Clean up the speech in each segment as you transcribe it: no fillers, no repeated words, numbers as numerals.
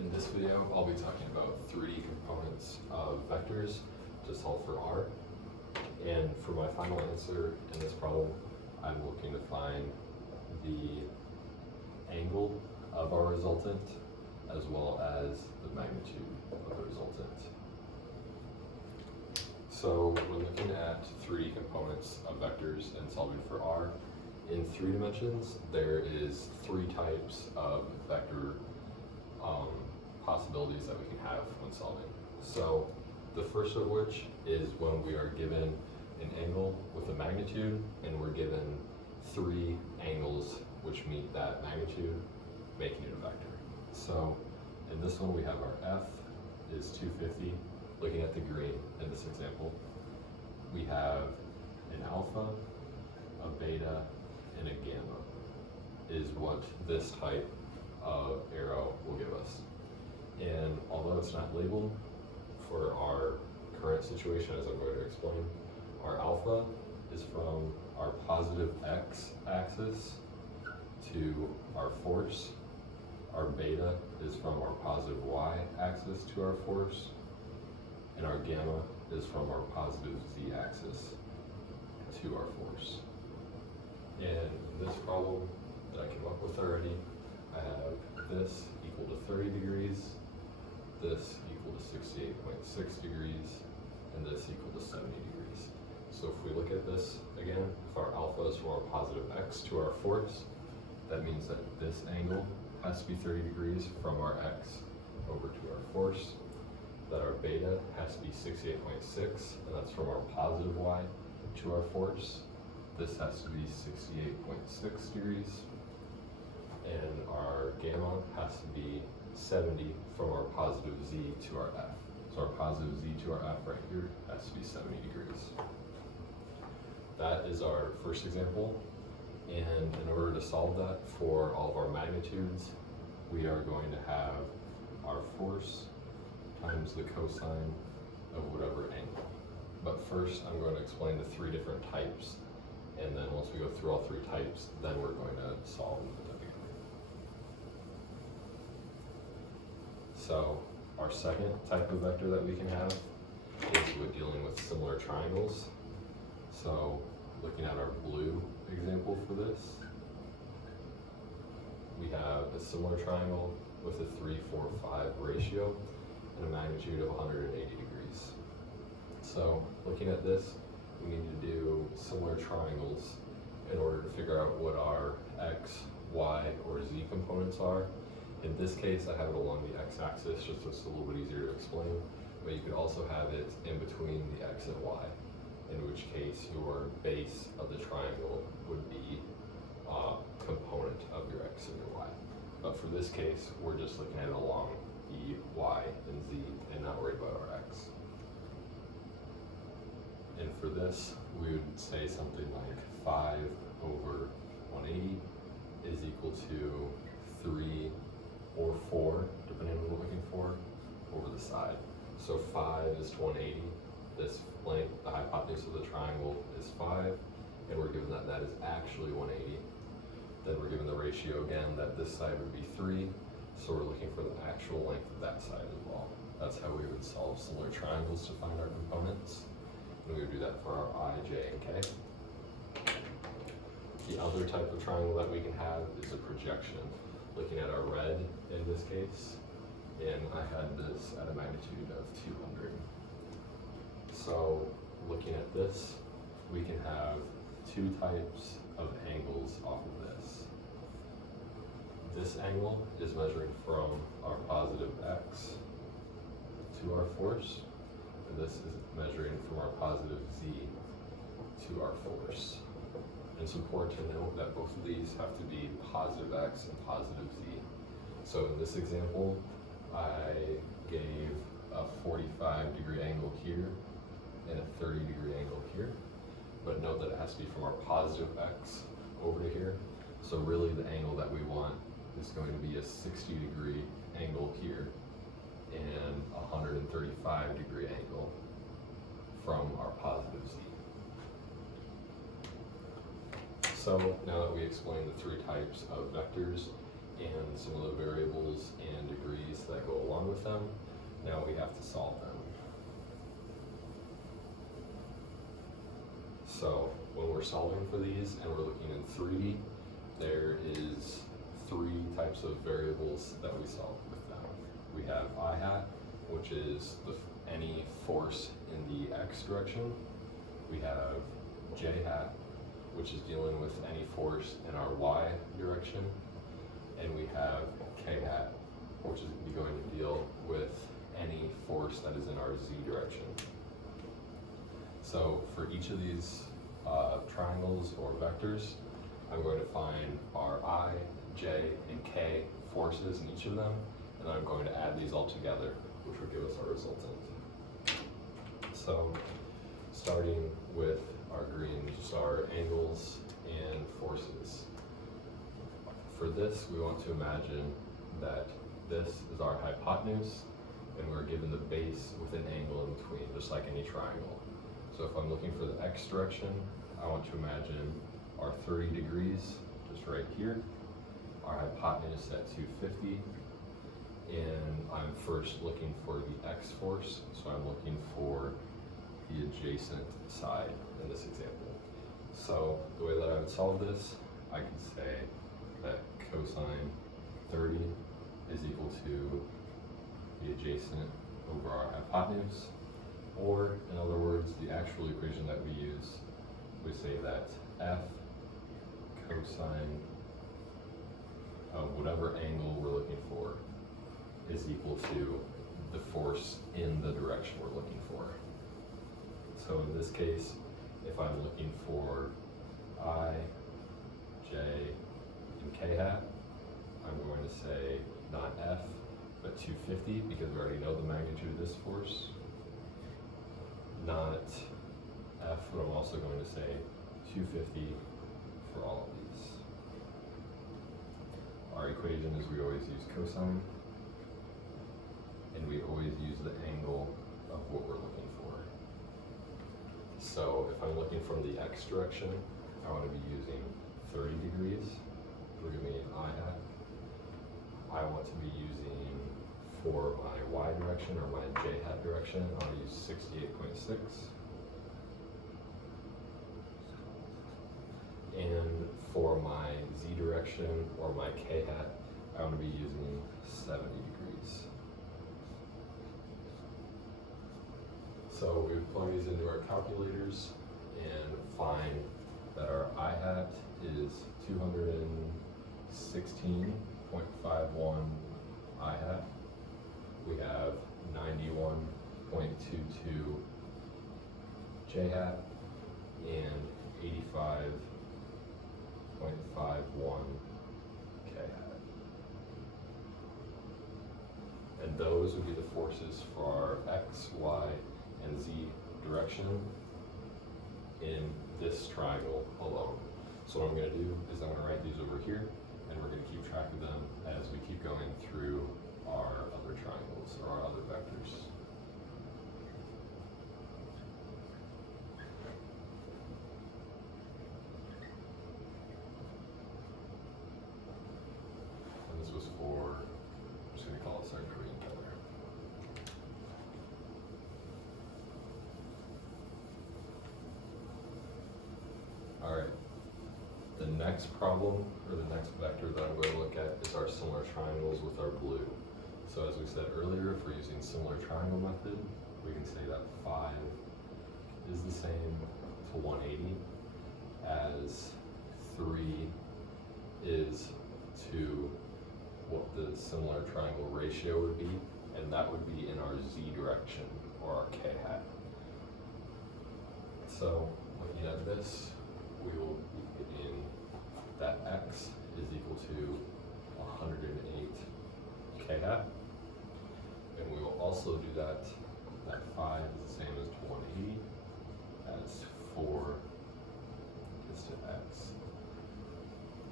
In this video, I'll be talking about 3D components of vectors to solve for R. And for my final answer in this problem, I'm looking to find the angle of our resultant as well as the magnitude of the resultant. So when looking at 3D components of vectors and solving for R, in 3 dimensions, there is 3 types of vector possibilities that we can have when solving. So the first of which is when we are given an angle with a magnitude and we're given 3 angles which meet that magnitude, making it a vector. So in this one we have our F is 250, looking at the green in this example. We have an alpha, a beta, and a gamma is what this type of arrow will give us. And although it's not labeled for our current situation, as I'm going to explain, our alpha is from our positive x axis to our force. Our beta is from our positive y axis to our force. And our gamma is from our positive z axis to our force. And in this problem that I came up with already, I have this equal to 30 degrees, this equal to 68.6 degrees, and this equal to 70 degrees. So if we look at this again, if our alpha is from our positive x to our force, that means that this angle has to be 30 degrees from our x over to our force, that our beta has to be 68.6, and that's from our positive y to our force. This has to be 68.6 degrees, and our gamma has to be 70 from our positive z to our f. So our positive z to our f right here has to be 70 degrees. That is our first example, and in order to solve that for all of our magnitudes, we are going to have our force times the cosine of whatever angle. But first I'm going to explain the 3 different types, and then once we go through all 3 types, then we're going to solve them together. So our second type of vector that we can have is with dealing with similar triangles. So looking at our blue example for this, we have a similar triangle with a 3-4-5 ratio and a magnitude of 180 degrees. So looking at this, we need to do similar triangles in order to figure out what our x, y, or z components are. In this case, I have it along the x-axis, just so it's a little bit easier to explain, but you could also have it in between the x and y, in which case your base of the triangle would be a component of your x and your y. But for this case, we're just looking at it along the y and z and not worried about our x. And for this, we would say something like 5 over 180 is equal to 3 or 4, depending on what we're looking for, over the side. So 5 is to 180. This length, the hypotenuse of the triangle, is 5, and we're given that that is actually 180. Then we're given the ratio again that this side would be 3, so we're looking for the actual length of that side as well. That's how we would solve similar triangles to find our components. And we would do that for our I, J, and K. The other type of triangle that we can have is a projection. Looking at our red in this case, and I had this at a magnitude of 200. So looking at this, we can have 2 types of angles off of this. This angle is measuring from our positive x to our force, and this is measuring from our positive z to our force. And it's important to note that both of these have to be positive x and positive z. So in this example, I gave a 45-degree angle here and a 30-degree angle here, but note that it has to be from our positive x over to here. So really the angle that we want is going to be a 60-degree angle here and a 135-degree angle from our positive z. So now that we explained the 3 types of vectors and some of the variables and degrees that go along with them. Now we have to solve them. So when we're solving for these and we're looking in 3D, there is 3 types of variables that we solve with them. We have I hat, which is any force in the x direction. We have j hat, which is dealing with any force in our y direction. And we have k hat, which is going to deal with any force that is in our z direction. So for each of these triangles or vectors, I'm going to find our I, j, and k forces in each of them, and then I'm going to add these all together, which will give us our resultant. So starting with our green, just our angles and forces. For this, we want to imagine that this is our hypotenuse, and we're given the base with an angle in between, just like any triangle. So if I'm looking for the x direction, I want to imagine our 30 degrees, just right here, our hypotenuse at 250, and I'm first looking for the x force, so I'm looking for the adjacent side in this example. So the way that I would solve this, I could say that cosine 30 is equal to the adjacent over our hypotenuse, or in other words, the actual equation that we use, we say that f cosine of whatever angle we're looking for is equal to the force in the direction we're looking for. So in this case, if I'm looking for I, j, and k hat, I'm going to say not f, but 250, because we already know the magnitude of this force. Not f, but I'm also going to say 250 for all of these. Our equation is we always use cosine, and we always use the angle of what we're looking for. So if I'm looking from the x direction, I want to be using 30 degrees. We're going to be an I hat. I want to be using, for my y direction or my j hat direction, I'll use 68.6. And for my z direction or my k hat, I want to be using 70 degrees. So we would plug these into our calculators and find that our I hat is 216.51 I hat. We have 91.22 j hat and 85.51 k hat. And those would be the forces for our x, y, and z direction in this triangle alone. So what I'm going to do is I'm going to write these over here, and we're going to keep track of them as we keep going through our other triangles or our other vectors. And this was for, I'm just going to call this our green color. All right. The next problem, or the next vector that I'm going to look at, is our similar triangles with our blue. So as we said earlier, if we're using similar triangle method, we can say that 5 is the same to 180 as 3 is to what the similar triangle ratio would be, and that would be in our z direction, or our k hat. So looking at this, we will be getting that x is equal to 108 k hat, and we will also do that 5 is the same as 180, as 4 is to x,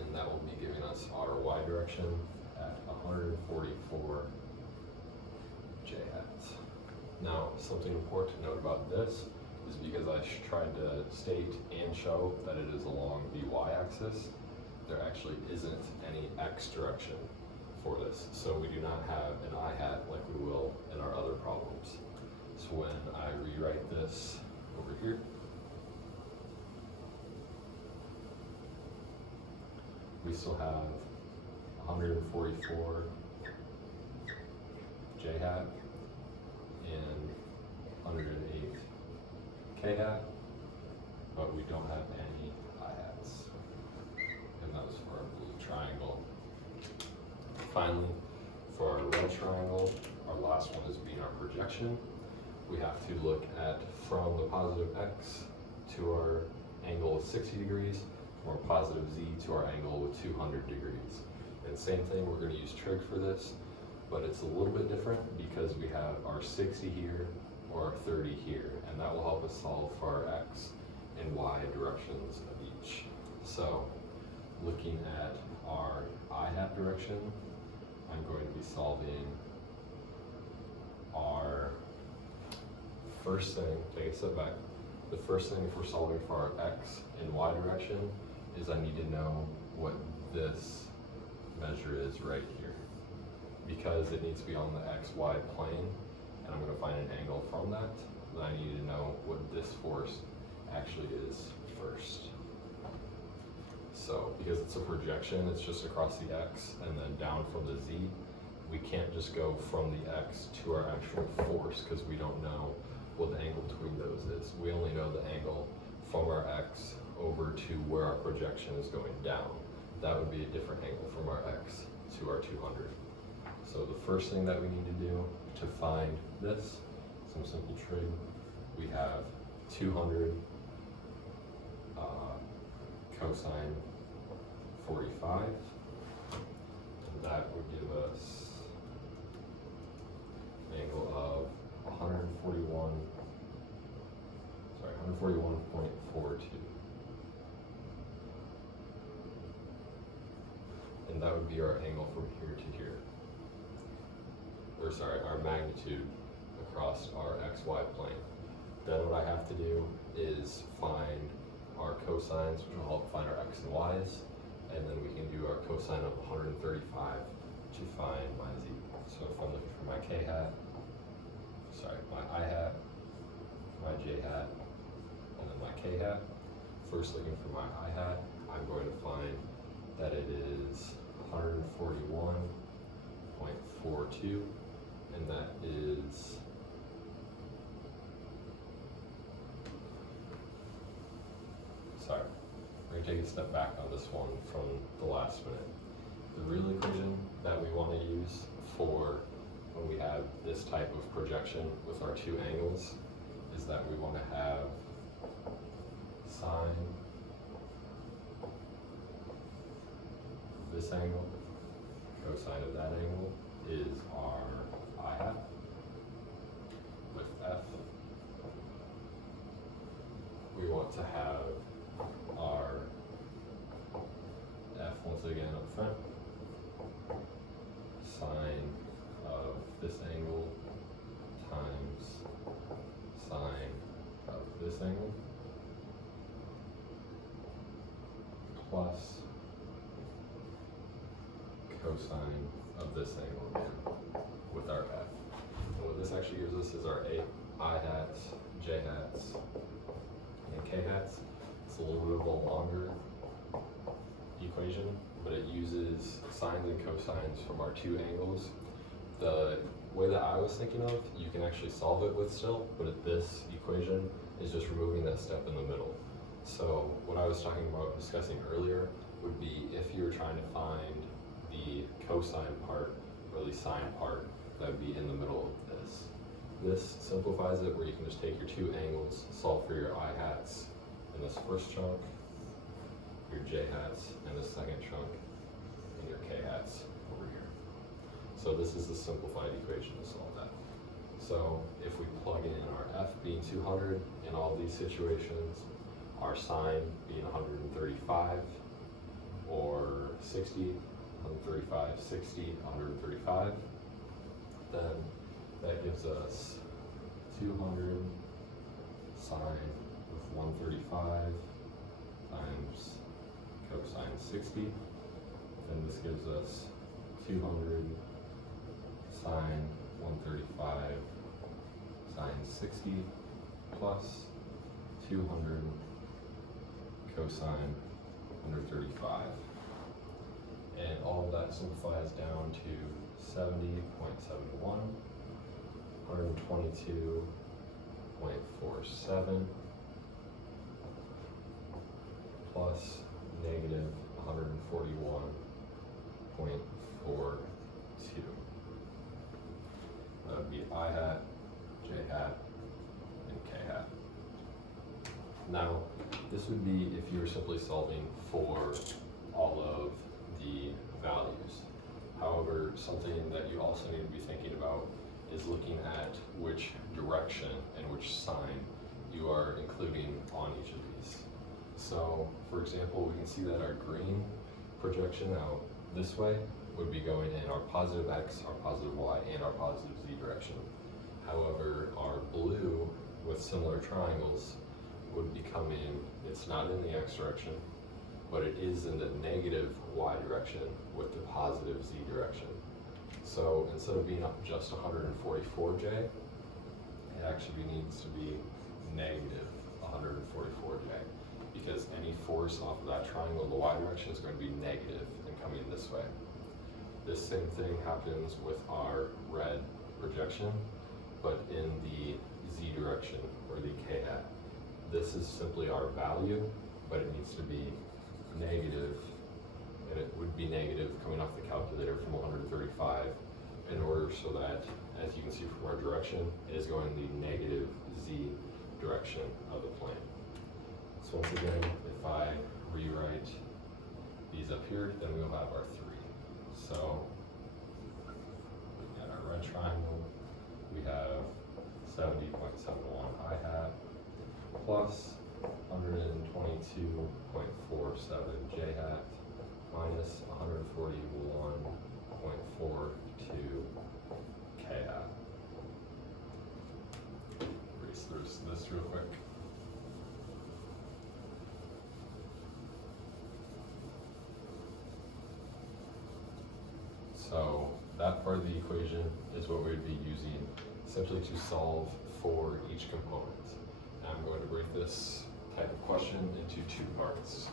and that will be giving us our y direction at 144 j hat. Now, something important to note about this is because I tried to state and show that it is along the y-axis, there actually isn't any x direction for this. So we do not have an I hat like we will in our other problems. So when I rewrite this over here, we still have 144 J hat and 108 K hat, but we don't have any I hats. And that was for our blue triangle. Finally, for our red triangle, our last one is being our projection. We have to look at from the positive x to our angle of 60 degrees, from our positive z to our angle with 200 degrees. And same thing, we're going to use trig for this, but it's a little bit different because we have our 60 here or our 30 here, and that will help us solve for our x and y directions of each. So looking at our I hat direction, I'm going to be solving our first thing, take a step back. The first thing if we're solving for our x and y direction is I need to know what this measure is right here. Because it needs to be on the xy plane, and I'm going to find an angle from that, then I need to know what this force actually is first. So, because it's a projection, it's just across the x and then down from the z. We can't just go from the x to our actual force because we don't know what the angle between those is. We only know the angle from our x over to where our projection is going down. That would be a different angle from our x to our 200. So the first thing that we need to do to find this, some simple trig, we have 200 cosine 45, and that would give us an angle of 141.42. And that would be our angle from here to here. Or sorry, our magnitude across our xy plane. Then what I have to do is find our cosines, which will help find our x and y's, and then we can do our cosine of 135 to find my z. So if I'm looking for my k hat, sorry, my I hat, my j hat, and then my k hat, first looking for my I hat, I'm going to find that it is 141.42, and that is sorry, we're going to take a step back on this one from the last minute. The real equation that we want to use for when we have this type of projection with our two angles is that we want to have sine of this angle, cosine of that angle is our I hat with f. We want to have our f once again up front, sine of this angle times sine of this angle plus cosine of this angle again with our f. And what this actually gives us is our I hats, j hats, and k hats. It's a little bit of a longer equation, but it uses sines and cosines from our two angles. The way that I was thinking of, you can actually solve it with still, but this equation is just removing that step in the middle. So what I was talking about discussing earlier would be if you were trying to find the cosine part or the sine part, that would be in the middle of this. This simplifies it where you can just take your two angles, solve for your I hats in this first chunk, your j hats in the second chunk, and your k hats over here. So this is the simplified equation to solve that. So if we plug in our f being 200 in all these situations, our sine being 135 or 60, 135, 60, 135, then that gives us 200 sine with 135 times cosine 60, and this gives us 200 sine 135 sine 60 plus 200 cosine 135. And all of that simplifies down to 70.71, 122.47 plus negative 141.42. That would be I hat, J hat, and K hat. Now, this would be if you were simply solving for all of the values. However, something that you also need to be thinking about is looking at which direction and which sign you are including on each of these. So, for example, we can see that our green projection out this way would be going in our positive x, our positive y, and our positive z direction. However, our blue with similar triangles would be coming, it's not in the x direction, but it is in the negative y direction with the positive z direction. So instead of being up just 144j, it actually needs to be negative 144j, because any force off of that triangle in the y direction is going to be negative and coming this way. This same thing happens with our red projection, but in the z direction, or the k hat. This is simply our value, but it needs to be negative, and it would be negative coming off the calculator from 135 in order so that, as you can see from our direction, it is going the negative z direction of the plane. So once again, if I rewrite these up here, then we'll have our 3. So we got our red triangle, we have 70.71 I hat plus 122.47 j hat minus 141.42 k hat. Erase this real quick. So that part of the equation is what we would be using essentially to solve for each component. Now I'm going to break this type of question into 2 parts.